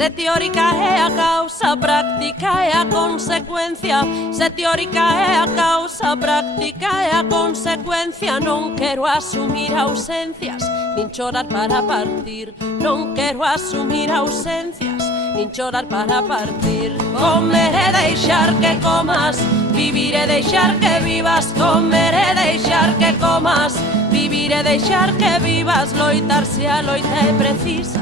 Se teórica é a causa, práctica é a consecuencia. Se teórica é a causa, práctica é a consecuencia. Non quero asumir ausencias, nin chorar para partir. Non quero asumir ausencias, nin chorar para partir. Comer e deixar que comas, vivir e deixar que vivas. Comer e deixar que comas, vivir e deixar que vivas. Loitar se a loita é precisa,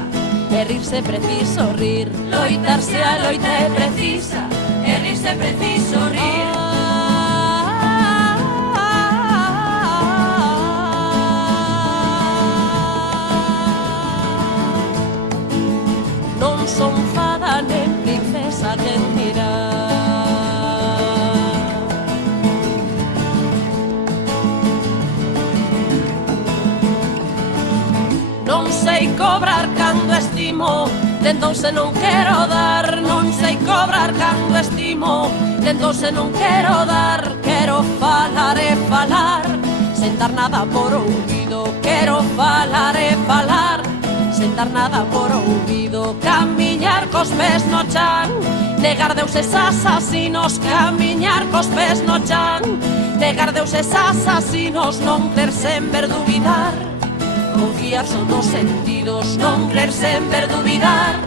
e rirse preciso rir. Loitar se a loita é precisa, e rirse preciso rir. Non son fada nen princesa nen mirar. Non sei cobrar cando estimo, entón se non quero dar. Non sei cobrar cando estimo, entón se non quero dar. Quero falar e falar, sen dar nada por ouvido. Quero falar e falar, sen dar nada por ouvido. Camiñar cos pés no chan, negar deuses asasinos. Camiñar cos pés no chan, negar deuses asasinos. Non crer sen ver duvidar, confiar son os sentidos. Non crer sen ver duvidar,